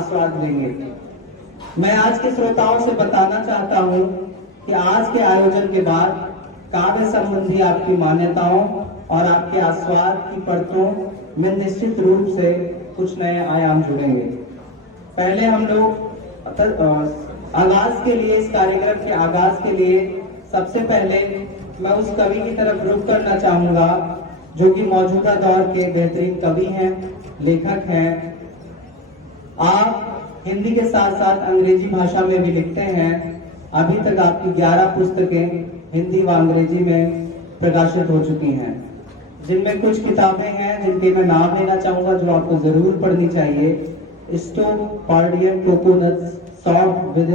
स्वाद देंगे। मैं आज के श्रोताओं से बताना चाहता हूं कि आज के आयोजन के बाद काव्य संबंधी आपकी मान्यताओं और आपके आस्वाद की परतों में निश्चित रूप से कुछ नए आयाम जुड़ेंगे। पहले हम लोग आगाज के लिए, इस कार्यक्रम के आगाज के लिए सबसे पहले मैं उस कवि की तरफ रुख करना चाहूंगा जो कि मौजूदा दौर के बेहतरीन कवि हैं, लेखक हैं। आप हिंदी के साथ साथ अंग्रेजी भाषा में भी लिखते हैं। अभी तक आपकी 11 पुस्तकें हिंदी व अंग्रेजी में प्रकाशित हो चुकी हैं, जिनमें कुछ किताबें हैं जिनके मैं नाम लेना चाहूंगा जो आपको जरूर पढ़नी चाहिए। स्टोपार्डियन कोकोनट्स सॉफ्ट विद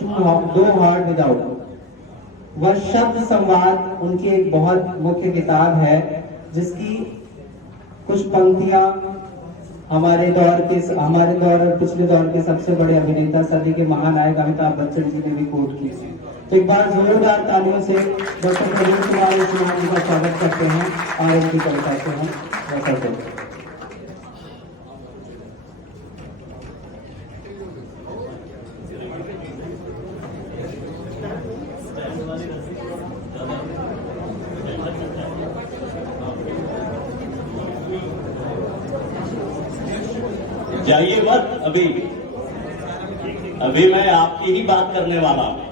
इन दो हार्ड विदाउट। वह शब्द संवाद उनकी एक बहुत मुख्य किताब है, जिसकी कुछ पंक्तियां हमारे दौर और पिछले दौर के सबसे बड़े अभिनेता, सदी के महानायक अमिताभ बच्चन जी ने भी कोट की थी। तो एक बार जोरदार तालियों से डॉक्टर प्रवीण कुमार जी का स्वागत करते हैं और उनकी कविता से हम करते हैं। जाइए मत, अभी मैं आपकी ही बात करने वाला हूं।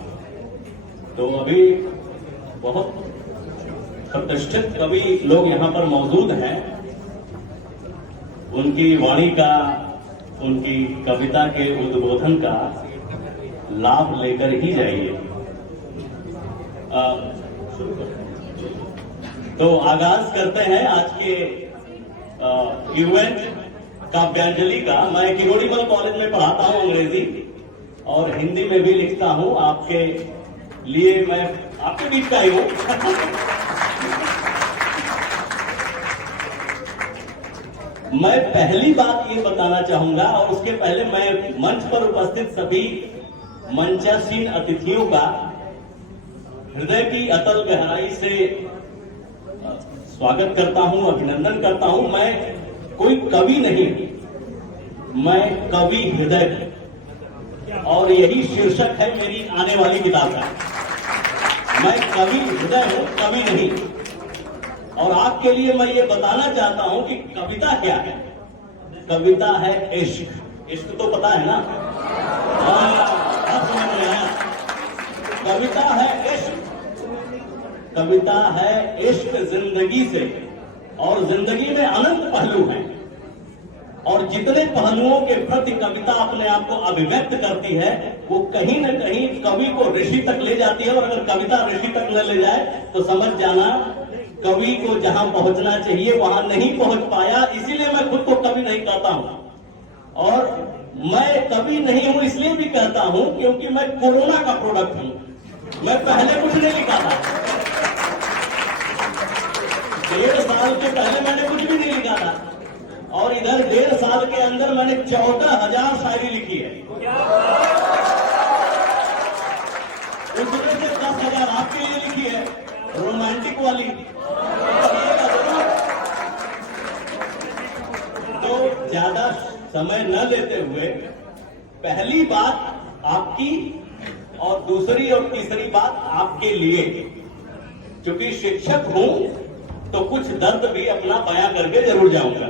तो अभी बहुत प्रतिष्ठित कवि लोग यहां पर मौजूद हैं। उनकी वाणी का, उनकी कविता के उद्बोधन का लाभ लेकर ही जाइए। तो आगाज करते हैं आज के इवेंट काव्यांजलि का। मैं किरोड़ीमल कॉलेज में पढ़ाता हूं अंग्रेजी और हिंदी में भी लिखता हूं। आपके लिए मैं आपके बीच का ही हूं। मैं पहली बात ये बताना चाहूंगा और उसके पहले मैं मंच पर उपस्थित सभी मंचासीन अतिथियों का हृदय की अतल गहराई से स्वागत करता हूं, अभिनंदन करता हूं। मैं कोई कवि नहीं, मैं कवि हृदय, और यही शीर्षक है मेरी आने वाली किताब का। मैं कवि हृदय हूं, कवि नहीं। और आपके लिए मैं ये बताना चाहता हूं कि कविता क्या है। कविता है इश्क। इश्क तो पता है ना? समझ में आया? कविता है इश्क। कविता है इश्क जिंदगी से, और जिंदगी में अनंत पहलू हैं, और जितने पहलुओं के प्रति कविता अपने आप को अभिव्यक्त करती है वो कहीं न कहीं कवि को ऋषि तक ले जाती है। और अगर कविता ऋषि तक न ले जाए तो समझ जाना कवि को जहां पहुंचना चाहिए वहां नहीं पहुंच पाया। इसीलिए मैं खुद को कवि नहीं कहता हूं। और मैं कवि नहीं हूं इसलिए भी कहता हूं क्योंकि मैं कोरोना का प्रोडक्ट हूं। मैं पहले कुछ नहीं लिखा था। 1.5 साल के पहले मैंने कुछ भी नहीं लिखा था, और इधर 1.5 साल के अंदर मैंने 14,000 शायरी लिखी है। उसमें से 10,000 आपके लिए लिखी है, रोमांटिक वाली। तो ज्यादा समय न लेते हुए पहली बात आपकी और दूसरी और तीसरी बात आपके लिए। क्योंकि शिक्षक हूं तो कुछ दर्द भी अपना बयां करके जरूर जाऊंगा।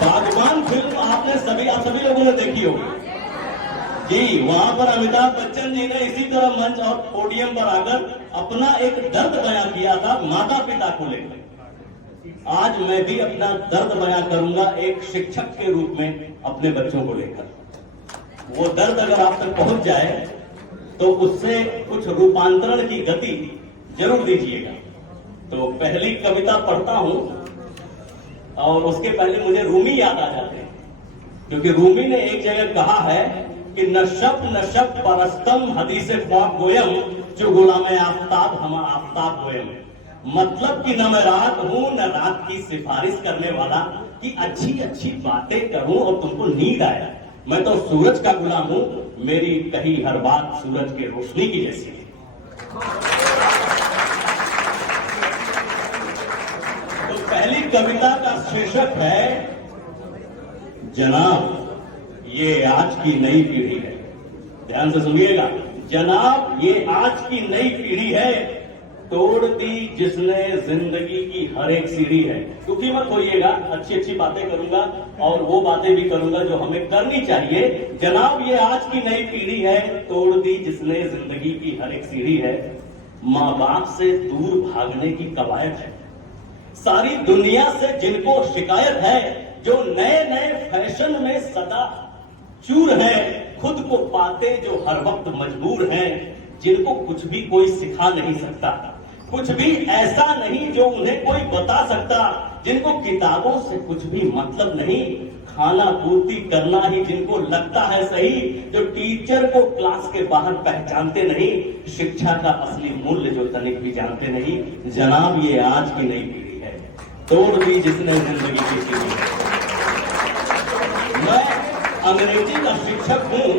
बागबान फिल्म आपने सभी लोगों ने देखी होगी जी। वहां पर अमिताभ बच्चन जी ने इसी तरह मंच और पोडियम पर आकर अपना एक दर्द बयां किया था माता पिता को लेकर। आज मैं भी अपना दर्द बयां करूंगा एक शिक्षक के रूप में अपने बच्चों को लेकर। वो दर्द अगर आप तक पहुंच जाए तो उससे कुछ रूपांतरण की गति जरूर दीजिएगा। तो पहली कविता पढ़ता हूं और उसके पहले मुझे रूमी याद आ जाते हैं, क्योंकि रूमी ने एक जगह कहा है कि नशब परस्तम हदीसे फौक गोयम जो गुलाम आफ्ताब हम आफ्ताब गोयम। मतलब कि न मैं रात हूं न रात की सिफारिश करने वाला कि अच्छी अच्छी बातें करूं और तुमको नींद आए। मैं तो सूरज का गुलाम हूं, मेरी कही हर बात सूरज के रोशनी की जैसी है। तो पहली कविता का शीर्षक है जनाब ये आज की नई पीढ़ी है। ध्यान से सुनिएगा, जनाब ये आज की नई पीढ़ी है, तोड़ दी जिसने जिंदगी की हर एक सीढ़ी है। दुखी मत होइएगा, अच्छी अच्छी बातें करूंगा और वो बातें भी करूंगा जो हमें करनी चाहिए। जनाब ये आज की नई पीढ़ी है, तोड़ दी जिसने जिंदगी की हर एक सीढ़ी है। माँ बाप से दूर भागने की कवायद है, सारी दुनिया से जिनको शिकायत है, जो नए नए फैशन में सदा चूर है, खुद को पाते जो हर वक्त मजबूर हैं, जिनको कुछ भी कोई सिखा नहीं सकता, कुछ भी ऐसा नहीं जो उन्हें कोई बता सकता, जिनको किताबों से कुछ भी मतलब नहीं, खाना पूर्ति करना ही जिनको लगता है सही, जो टीचर को क्लास के बाहर पहचानते नहीं, शिक्षा का असली मूल्य जो तनिक भी जानते नहीं। जनाब ये आज की नई पीढ़ी है, तोड़ दी जिसने जिंदगी की सीढ़ी। मैं अंग्रेजी का शिक्षक हूं,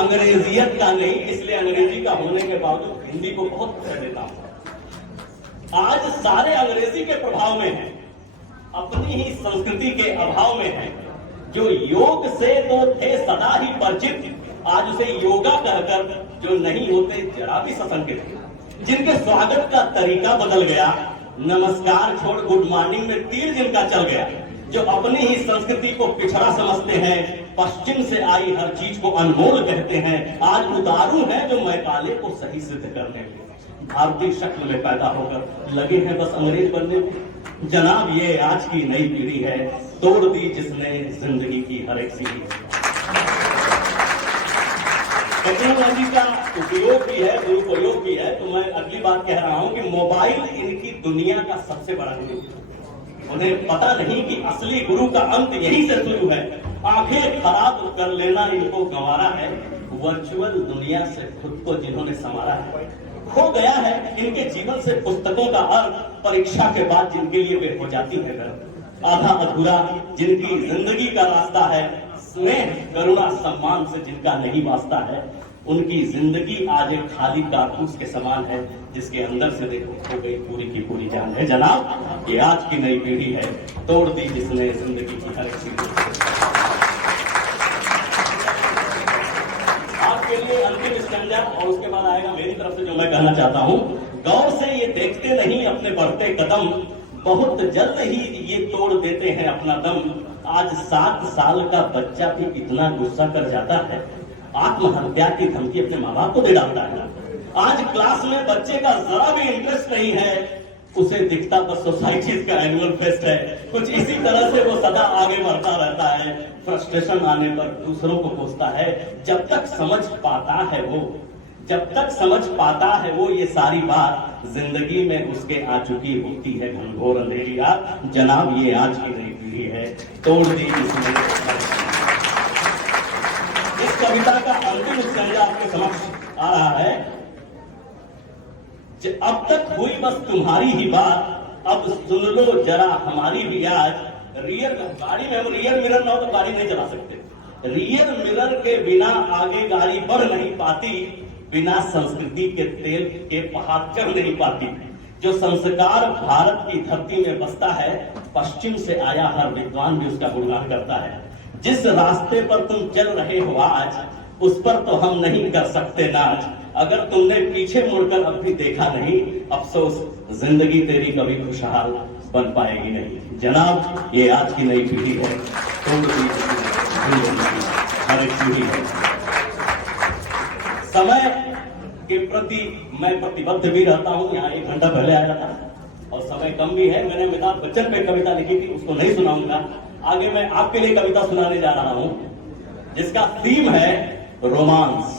अंग्रेजियत का नहीं, इसलिए अंग्रेजी का होने के बावजूद हिंदी को बहुत पसंद देता हूं। आज सारे अंग्रेजी के प्रभाव में हैं, अपनी ही संस्कृति के अभाव में हैं। जो योग से तो थे सदा ही परिचित, आज उसे योगा कहकर जो नहीं होते जरा भी सशंकित, जिनके स्वागत का तरीका बदल गया, नमस्कार छोड़ गुड मॉर्निंग में तीर जिनका चल गया, जो अपनी ही संस्कृति को पिछड़ा समझते हैं, पश्चिम से आई हर चीज को अनमोल कहते हैं, आज उतारू हैं जो मैकाले को सही सिद्ध करने में, भारतीय शक्ल में पैदा होकर लगे हैं बस अंग्रेज बनने में। जनाब ये आज की नई पीढ़ी है, तोड़ दी जिसने जिंदगी की हर एक सीढ़ी। टेक्नोलॉजी का उपयोग भी है, दुरुपयोग भी है, तो मैं अगली बात कह रहा हूं कि मोबाइल इनकी दुनिया का सबसे बड़ा गुरु। उन्हें पता नहीं कि असली गुरु का अंत यहीं से शुरू है। आंखें खराब कर लेना इनको गंवारा है, वर्चुअल दुनिया से खुद को जिन्होंने संवारा है। खो गया है इनके जीवन से पुस्तकों का अर्थ, परीक्षा के बाद जिनके लिए वे हो जाती है घर आधा अधूरा, जिनकी जिंदगी का रास्ता है स्नेह करुणा सम्मान से जिनका नहीं वास्ता है, उनकी जिंदगी आज एक खाली कारतूस के समान है, जिसके अंदर से देखो खो गई पूरी की पूरी जान है। जनाब ये आज की नई पीढ़ी है, तोड़ दी जिसने जिंदगी की हर एक सीढ़ी। आपके लिए अंतिम स्टैंजा और उसके बाद आएगा मेरी तरफ से जो मैं कहना चाहता हूं। गौर से ये देखते नहीं अपने बढ़ते कदम, बहुत जल्द ही ये तोड़ देते हैं अपना दम। आज 7 साल का बच्चा भी इतना गुस्सा कर जाता है, आत्महत्या की धमकी अपने माँ बाप को दे डालता है। आज क्लास में बच्चे का जरा भी इंटरेस्ट नहीं है, उसे दिखता बस सोसाइटीज का एनुअल फेस्ट है। कुछ इसी तरह से वो सदा आगे बढ़ता रहता है, फ्रस्ट्रेशन आने पर दूसरों को कोसता है। जब तक समझ पाता है वो, जब तक समझ पाता है वो ये सारी बात, जिंदगी में उसके आ चुकी होती है घनघोर अंधेरी रात। जनाब ये आज की नई पीढ़ी है, तोड़ दी जिसने। इस कविता का अंतिम स्टैंजा आपके समक्ष आ रहा है। अब तक हुई बस तुम्हारी ही बात, अब सुन लो जरा हमारी भी आज। रियर गाड़ी में हम रियर मिरर ना हो तो गाड़ी नहीं चला सकते। रियर मिरर के बिना आगे गाड़ी बढ़ नहीं पाती, बिना संस्कृति के तेल के पहाड़ चढ़ नहीं पाती। जो संस्कार भारत की धरती में बसता है, पश्चिम से आया हर विद्वान भी उसका गुणगान करता है। जिस रास्ते पर तुम चल रहे हो आज, उस पर तो हम नहीं कर सकते नाज। अगर तुमने पीछे मुड़कर अब भी देखा नहीं, अफसोस जिंदगी तेरी कभी खुशहाल बन पाएगी नहीं। जनाब ये आज की नई पीढ़ी है, हर एक पीढ़ी है। समय के प्रति मैं प्रतिबद्ध भी रहता हूं। यहाँ 1 घंटा पहले आया था और समय कम भी है। मैंने अमिताभ बच्चन पे कविता लिखी थी, उसको नहीं सुनाऊंगा। आगे मैं आपके लिए कविता सुनाने जा रहा हूं, जिसका थीम है रोमांस।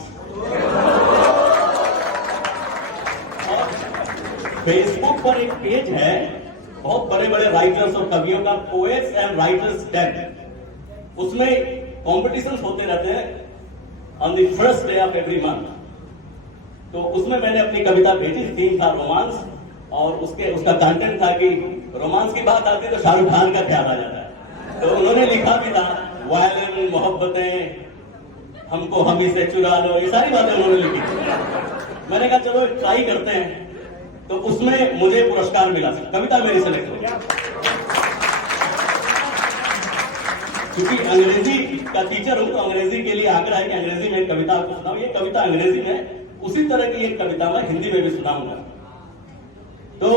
फेसबुक पर एक पेज है, बहुत बड़े बड़े राइटर्स और कवियों का, पोएट्स एंड राइटर्स डेट। उसमें कॉम्पिटिशन्स होते रहते हैं on the first day of every month. तो उसमें मैंने अपनी कविता भेजी, थीम था रोमांस, और उसका कंटेंट था कि रोमांस की बात आती है तो शाहरुख खान का ख्याल आ जाता है। तो उन्होंने लिखा भी था, वायलिन मोहब्बतें हमको हम ही से चुरा लो, ये सारी बातें उन्होंने लिखी। मैंने कहा चलो ट्राई करते हैं। तो उसमें मुझे पुरस्कार मिला, कविता मेरी सेलेक्ट हुई। क्योंकि अंग्रेजी का टीचर हूं तो अंग्रेजी के लिए आग्रह है कि अंग्रेजी में कविता आपको सुनाऊं। ये कविता अंग्रेजी में, उसी तरह की एक कविता मैं हिंदी में भी सुनाऊंगा। तो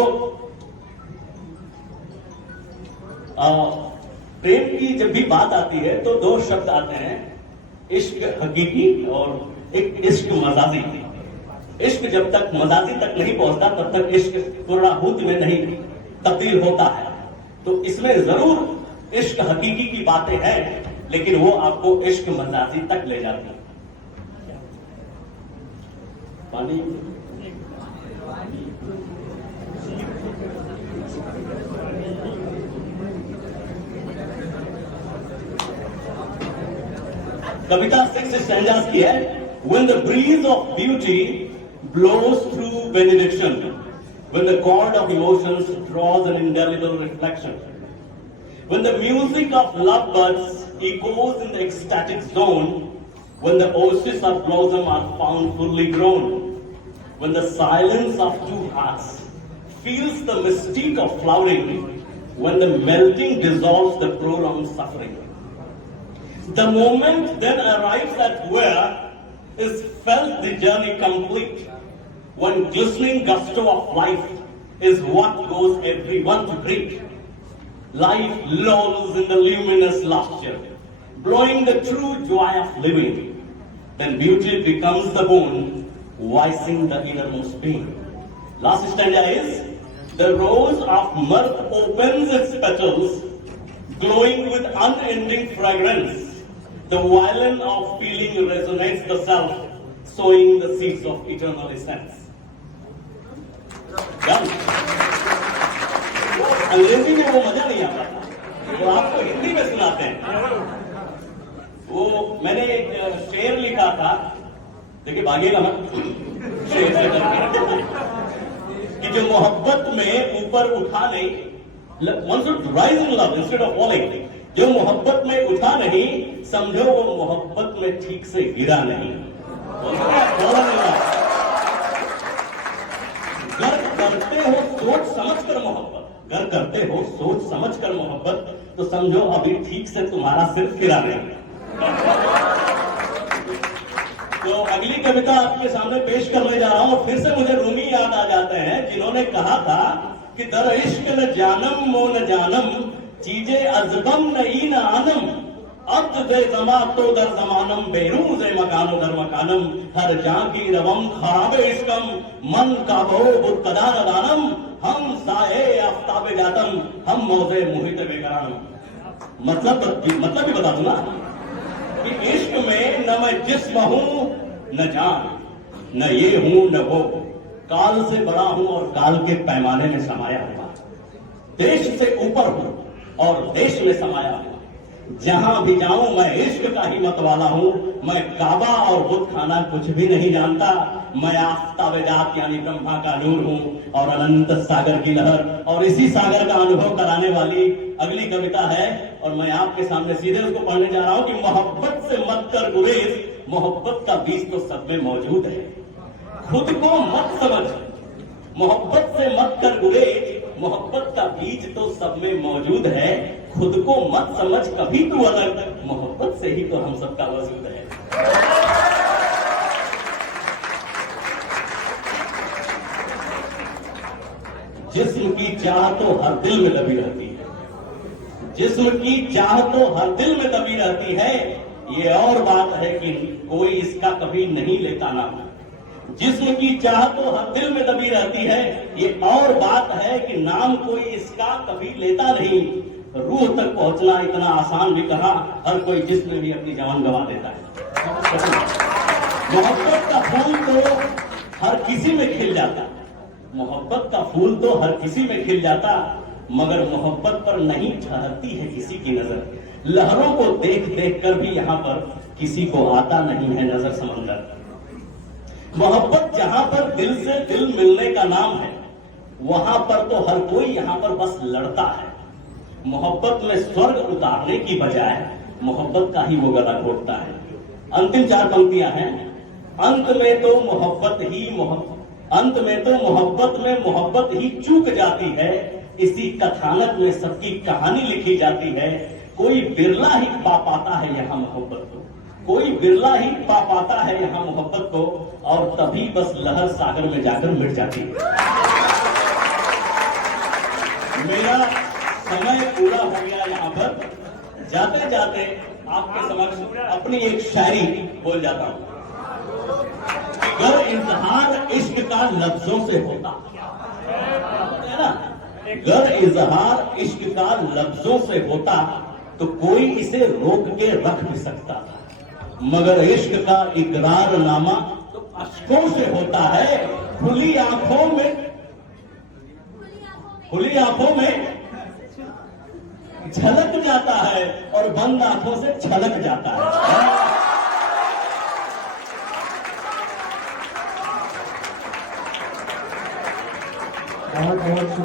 प्रेम की जब भी बात आती है तो दो शब्द आते हैं, इश्क हकीकी और एक इश्क मजाजी। इश्क जब तक मजाजी तक नहीं पहुंचता तब तक इश्क तुर्राहूत में नहीं तब्दील होता है। तो इसमें जरूर इश्क हकीकी की बातें हैं, लेकिन वो आपको इश्क मजाजी तक ले जाती है। पानी कविता 6 स्टैंजास की है। When the breeze of beauty blows through benediction, when the chord of emotions draws an indelible reflection, when the music of lovebirds echoes in the ecstatic zone, when the oases of blossom are found fully grown, when the silence of two hearts feels the mystique of flowering, when the melting dissolves the prolonged suffering. The moment then arrives at where is felt the journey complete, when glistening gusto of life is what goes everyone to greet. Life lolls in the luminous lustre, blowing the true joy of living. Then beauty becomes the boon, voicing the innermost pain. Last stanza is, the rose of mirth opens its petals, glowing with unending fragrance. The violin of feeling resonates the self, sowing the seeds of eternal essence. Done. अंग्रेजी में वो मजा नहीं आता वो आपको हिंदी में सुनाते हैं। वो मैंने एक शेर लिखा था, देखिए भागेगा मत, शेर से करके कि जो मोहब्बत में ऊपर उठा नहीं, one should rise in love instead of falling. जो मोहब्बत में उठा नहीं, समझो वो मोहब्बत में ठीक से गिरा नहीं। गर करते हो सोच समझ कर मोहब्बत, गर करते हो सोच समझ कर मोहब्बत, तो समझो अभी ठीक से तुम्हारा सिर गिरा नहीं। तो अगली कविता आपके सामने पेश करने जा रहा हूं और फिर से मुझे रूमी याद आ जाते हैं, जिन्होंने कहा था कि दर इश्क न जानम मो न जानम, चीजे अजबम नई न आनम, अब्द दे जमा तो दर जमानम, बेरूज मकानो दर मकानम, हर जाकी रवम खराब इश्कम, मन का बो बुत्तदा दानम, हम साए आफ्ताबे जातम, हम मौजे मुहित बेकरानम। मतलब भी बता दूं ना कि इश्क में न मैं जिस्म हूं न जान, न ये हूं न वो, काल से बड़ा हूं और काल के पैमाने में समाया हुआ, देश से ऊपर हूं और देश में समाया हुआ, जहां भी जाऊं मैं इश्क का ही मतवाला हूं, मैं काबा और बुत खाना कुछ भी नहीं जानता, मैं आफ्ताब जात यानी ब्रह्मा का नूर हूं और अनंत सागर की लहर। और इसी सागर का अनुभव कराने वाली अगली कविता है और मैं आपके सामने सीधे उसको पढ़ने जा रहा हूं कि मोहब्बत से मत कर गुरेज, मोहब्बत का बीज तो सब में मौजूद है, खुद को मत समझ, मोहब्बत से मत कर गुरेज, मोहब्बत का बीज तो सब में मौजूद है, खुद को मत समझ कभी तू अलग, मोहब्बत से ही तो हम सबका वजूद है। जिस्म की चाह तो हर दिल में दबी रहती है, जिस्म की चाह तो हर दिल में दबी रहती है, ये और बात है कि कोई इसका कभी नहीं लेता नाम। जिस्म की चाह तो हर दिल में दबी रहती है, ये और बात है कि नाम कोई इसका कभी लेता नहीं। रूह तक पहुंचना इतना आसान भी कहा, हर कोई जिस्म भी अपनी जान गंवा देता है। मोहब्बत का फूल तो हर किसी में खिल जाता, मोहब्बत का फूल तो हर किसी में खिल जाता, मगर मोहब्बत पर नहीं ठहरती है किसी की नजर। लहरों को देख देख कर भी यहाँ पर किसी को आता नहीं है नजर समंदर। मोहब्बत जहां पर दिल से दिल मिलने का नाम है, वहां पर तो हर कोई यहाँ पर बस लड़ता है। मोहब्बत में स्वर्ग उतारने की बजाय मोहब्बत का ही वो गला घोटता है। अंतिम 4 पंक्तियां हैं। अंत में तो मोहब्बत ही अंत में तो मोहब्बत में मोहब्बत ही चूक जाती है। इसी कथानक में सबकी कहानी लिखी जाती है। कोई बिरला ही पा पाता है यहाँ मोहब्बत को, कोई बिरला ही पा पाता है यहाँ मोहब्बत को, और तभी बस लहर सागर में जाकर मिट जाती है। मेरा समय पूरा हो गया यहाँ पर। जाते जाते आपके समक्ष अपनी एक शायरी बोल जाता हूं। गर इजहार इश्क का लफ्जों से होता है ना, गर इजहार इश्क का लफ्जों से होता तो कोई इसे रोक के रख भी सकता था, मगर इश्क का इकरारनामा तो अश्कों से होता है। खुली आंखों में झलक जाता है और बंद आंखों से छलक जाता है। बहुत बहुत